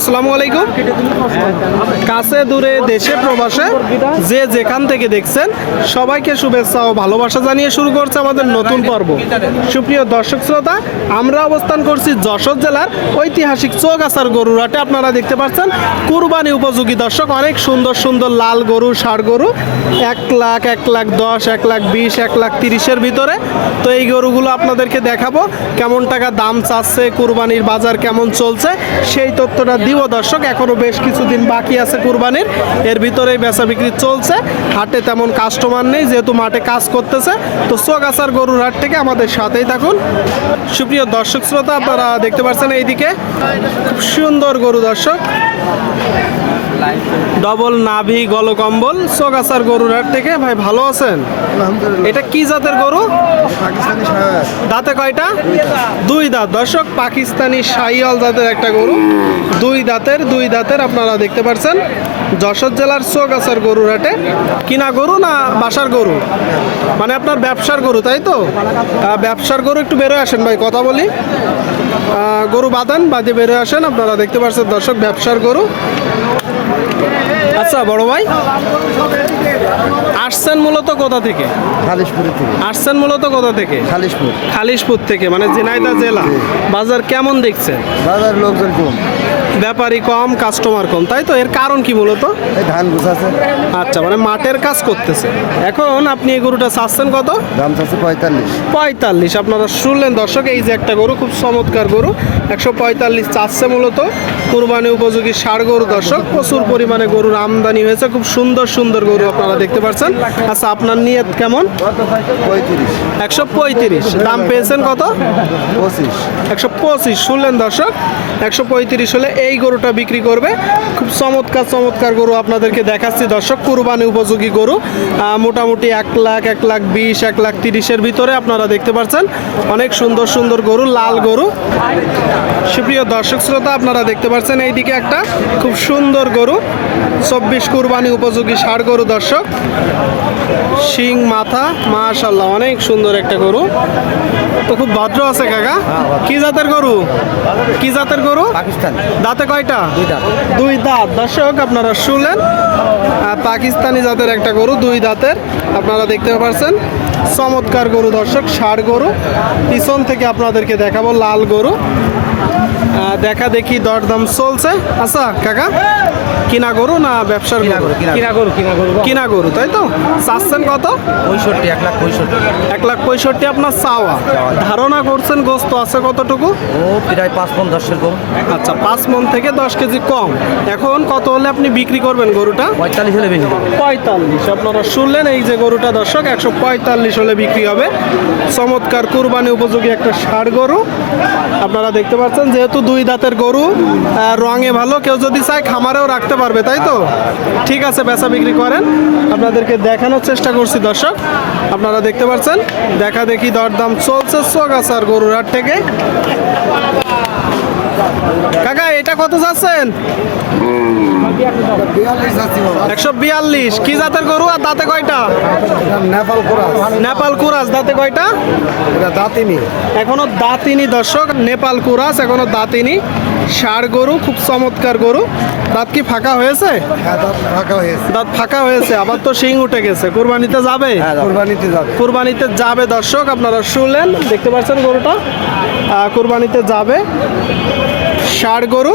আসসালামু আলাইকুম। কাছে, দূরে, দেশে, প্রবাসে, যে যেখান থেকে দেখছেন, সবাইকে শুভেচ্ছা ও ভালোবাসা জানিয়ে শুরু করছে আমাদের নতুন পর্ব। সুপ্রিয় দর্শক শ্রোতা, আমরা অবস্থান করছি যশোর জেলার ঐতিহাসিক চৌগাছার গরুরাটে আপনারা দেখতে পাচ্ছেন, কুরবানি উপযোগী দর্শক অনেক সুন্দর সুন্দর লাল গরু, ষাড় গরু। এক লাখ এক লাখ দশ, এক লাখ বিশ, এক লাখ তিরিশের ভিতরে। তো এই গরুগুলো আপনাদেরকে দেখাবো, কেমন টাকা দাম চাচ্ছে, কুরবানির বাজার কেমন চলছে, সেই তথ্যটা দিব দর্শক, এখনও বেশ কিছুদিন বাকি আছে কুরবানির। এর ভিতরেই বেচা বিক্রি চলছে। হাটে তেমন কাস্টমার নেই, যেহেতু মাঠে কাজ করতেছে। তো চোগাছার গরুর হাট থেকে আমাদের সাথেই থাকুন। সুপ্রিয় দর্শক শ্রোতা, আপনারা দেখতে পাচ্ছেন এইদিকে। খুব সুন্দর গরু দর্শক। ডবল নাভি গলকম্বল চোগাছার গরুর হাট থেকে। ভাই ভালো আছেন? এটা কি জাতের গরু? পাকিস্তানি দাঁতে কয়টা? দুই দাঁত। দর্শক পাকিস্তানি শাহিয়াল জাতের একটা গরু। দুই দাঁতের দুই দাঁতের আপনারা দেখতে পাচ্ছেন যশোর জেলার চোগাছার গরুর হাটে। কিনা গরু না বাসার গরু? মানে আপনার ব্যবসার গরু তাই তো? ব্যবসার গরু একটু বেরোয় আসেন ভাই কথা বলি। গরু বাঁধান বাদে বেরোয় আসেন আপনারা দেখতে পাচ্ছেন দর্শক ব্যবসার গরু। আচ্ছা বড় ভাই। আসছেন মূলত কোথা থেকে? খালিশপুর থেকে। আসছেন মূলত কোথা থেকে? খালিশপুর। খালিশপুর থেকে মানে ঝিনাইদা জেলা। বাজার কেমন দেখছেন? বাজার লোকজন কম। ব্যাপারী কম কাস্টমার কম। তাই তো? এর কারণ কি মূলত এই ধান গুছাছে আচ্ছা মানে মাঠের কাজ করতেছে। এখন আপনি এই গরুটা চাচ্ছেন কত? দাম চাচ্ছে পঁয়তাল্লিশ। পঁয়তাল্লিশ। আপনারা শুনলেন দর্শক এই যে একটা গরু খুব চমৎকার গরু। একশো পঁয়তাল্লিশ চাচ্ছে মূলত। কুরবানি উপযোগী ষাড় গরু দর্শক। প্রচুর পরিমাণে গরুর আমদানি হয়েছে। খুব সুন্দর সুন্দর গরু আপনারা দেখতে পাচ্ছেন। আচ্ছা আপনার নিয়ত কেমন? একশো পঁয়ত্রিশ। দাম পেয়েছেন কত? পঁচিশ। একশো পঁচিশ। শুনলেন দর্শক? একশো পঁয়ত্রিশ হলে এই গরুটা বিক্রি করবে। খুব চমৎকার চমৎকার গরু আপনাদেরকে দেখাচ্ছি। দর্শক কুরবানি উপযোগী গরু। মোটামুটি এক লাখ এক লাখ বিশ এক লাখ তিরিশের ভিতরে আপনারা দেখতে পাচ্ছেন। অনেক সুন্দর সুন্দর গরু লাল গরু। সুপ্রিয় দর্শক শ্রোতা আপনারা দেখতে পাচ্ছেন এইদিকে একটা খুব সুন্দর গরু। চব্বিশ কুরবানি উপযোগী ষাড় গরু দর্শক। শিং মাথা মাশাল্লাহ অনেক সুন্দর একটা গরু। তো খুব ভদ্র আছে কাকা। কি জাতের গরু? কি জাতের গরু? পাকিস্তান। দাঁতে কয়টা? দুই দাঁত। দর্শক আপনারা শুনলেন আর পাকিস্তানি জাতের একটা গরু দুই দাঁতের। আপনারা দেখতে পারছেন চমৎকার গরু দর্শক ষাড় গরু। পিছন থেকে আপনাদেরকে দেখাবো লাল গরু। দেখা দেখি দরদাম চলছে। আচ্ছা কাকা কিনা গরু না ব্যবসার গরু? কিনা গরু কিনা গরু কিনা গরু তাই তো? চাচ্ছেন কত? পঁয়ষট্টি এক লাখ পঁয়ষট্টি। এক লাখ পঁয়ষট্টি আপনার চাওয়া। ধারণা করছেন গোস্ত আছে কতটুকু? ও প্রায় পাঁচ পন দশের কম আচ্ছা পাঁচ মন থেকে দশ কেজি কম। এখন কত হলে আপনি বিক্রি করবেন গরুটা? পঁয়তাল্লিশ হলে বেশি পঁয়তাল্লিশ। আপনারা শুনলেন এই যে গরুটা দর্শক একশো পঁয়তাল্লিশ হলে বিক্রি হবে। চমৎকার কুরবানি উপযোগী একটা ষাড় গরু। আপনারা দেখতে পাচ্ছেন যেহেতু দুই দাঁতের গরু রঙে ভালো, কেউ যদি চায় খামারেও রাখতে পারবে, তাই তো? ঠিক আছে, বেচা বিক্রি করেন। আপনাদেরকে দেখানোর চেষ্টা করছি, দর্শক। আপনারা দেখতে পাচ্ছেন, দেখা দেখি দরদাম চলছে আর গরুর হাট থেকে। কাকা, এটা কত যাচ্ছেন? একশো বিয়াল্লিশ। কি জাতের গরু আর দাঁতে কয়টা? নেপাল করা নেপাল কুরাস দাঁতে কয়টা? এটা দাঁতিনি। এখনও দাঁতিনি দর্শক নেপাল কুরাস এখনও দাঁতিনি। ষাড় গরু খুব চমৎকার গরু। দাঁত কি ফাঁকা হয়েছে? হ্যাঁ দাঁত ফাঁকা হয়েছে। দাঁত ফাঁকা হয়েছে আবার তো শিং উঠে গেছে। কুরবানিতে যাবে? কোরবানিতে যাবে। কুরবানিতে যাবে দর্শক আপনারা শুনলেন দেখতে পাচ্ছেন গরুটা? কুরবানিতে যাবে। ষাড় গরু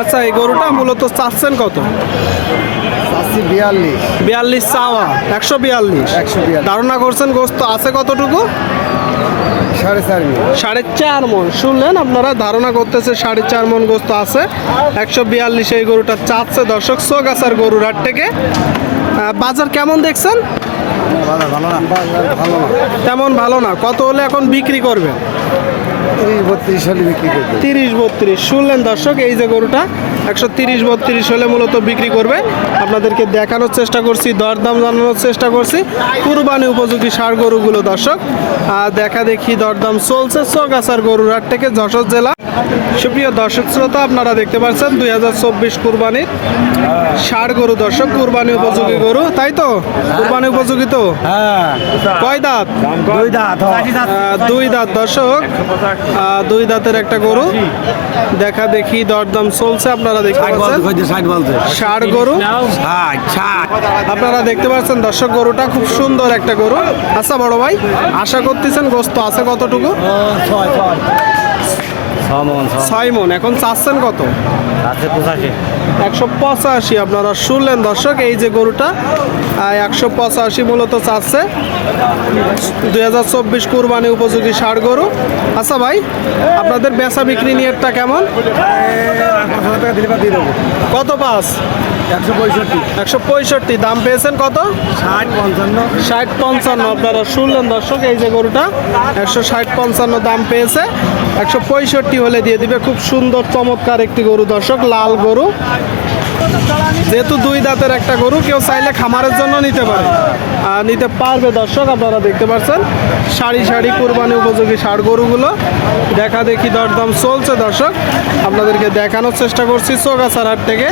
আচ্ছা এই গরুটা মূলত চাচ্ছেন কত? চাচ্ছি বিয়াল্লিশ। বিয়াল্লিশ চাওয়া একশো বিয়াল্লিশ। একশো বিয়াল্লিশ। ধারণা করছেন গোস্ত আছে কতটুকু? সাড়ে চার মিনিট সাড়ে চার মন। শুনলেন আপনারা ধারণা করতেছে সাড়ে চার মন গোস্ত আছে। একশো বিয়াল্লিশ এই গরুটা চাচ্ছে। দর্শক সোগাছার গরুর হাট থেকে। বাজার কেমন দেখছেন? ভালো ভালো না। তেমন ভালো না। কত হলে এখন বিক্রি করবেন? তিরিশ বত্রিশ। শুনলেন দর্শক, এই যে গরুটা, একশো তিরিশ বত্রিশ হলে মূলত বিক্রি করবে। আপনাদেরকে দেখানোর চেষ্টা করছি, দরদাম জানানোর চেষ্টা করছি। কুরবানি উপযোগী সার গরুগুলো দর্শক। দেখা দেখি দরদাম চলছে। চৌগাছার গরুর হাট থেকে যশোর জেলা সুপ্রিয় দর্শক শ্রোতা আপনারা দেখতে পাচ্ছেন দুই হাজার চব্বিশ কুরবানির ষাড় গরু দর্শক কুরবানি উপযোগী গরু তাই তো? কুরবানি উপযোগী তো? হ্যাঁ। কয় দাঁত? দুই দাঁত দুই দাঁত দর্শক। দুই দাঁতের একটা গরু। দেখা দেখি দরদাম চলছে আপনারা দেখতে পাচ্ছেন? ষাট ষাড় গরু। ষাট ষাট আপনারা দেখতে পাচ্ছেন দর্শক গরুটা খুব সুন্দর একটা গরু। আচ্ছা বড় ভাই আশা করতেছেন গোস্ত আছে কতটুকু? ছয় মন এখন চাচ্ছেন কত? একশো পঁচাশি আপনারা শুনলেন দর্শক এই যে গরুটা একশো পঁচাশি মূলত চাচ্ছে। দুই হাজার চব্বিশ কুরবানি উপযোগী ষাড় গরু। আচ্ছা ভাই আপনাদের বেচা বিক্রি নিয়েরটা কেমন? কত পাস? পঁয়ষট্টি একশো পঁয়ষট্টি। দাম পেয়েছেন কত? ষাট পঞ্চান্ন ষাট পঞ্চান্ন। আপনারা শুনলেন দর্শক এই যে গরুটা একশো ষাট পঞ্চান্ন দাম পেয়েছে। একশো পঁয়ষট্টি হলে দিয়ে দিবে। খুব সুন্দর, চমৎকার একটি গরু দর্শক, লাল গরু। যেহেতু দুই দাঁতের একটা গরু, কেউ চাইলে খামারের জন্য নিতে পারে। আর নিতে পারবে দর্শক, আপনারা দেখতে পাচ্ছেন। সারি সারি কোরবানি উপযোগী ষাড় গরুগুলো। দেখা দেখি দরদাম চলছে দর্শক। আপনাদেরকে দেখানোর চেষ্টা করছি চোগাছার হাট থেকে।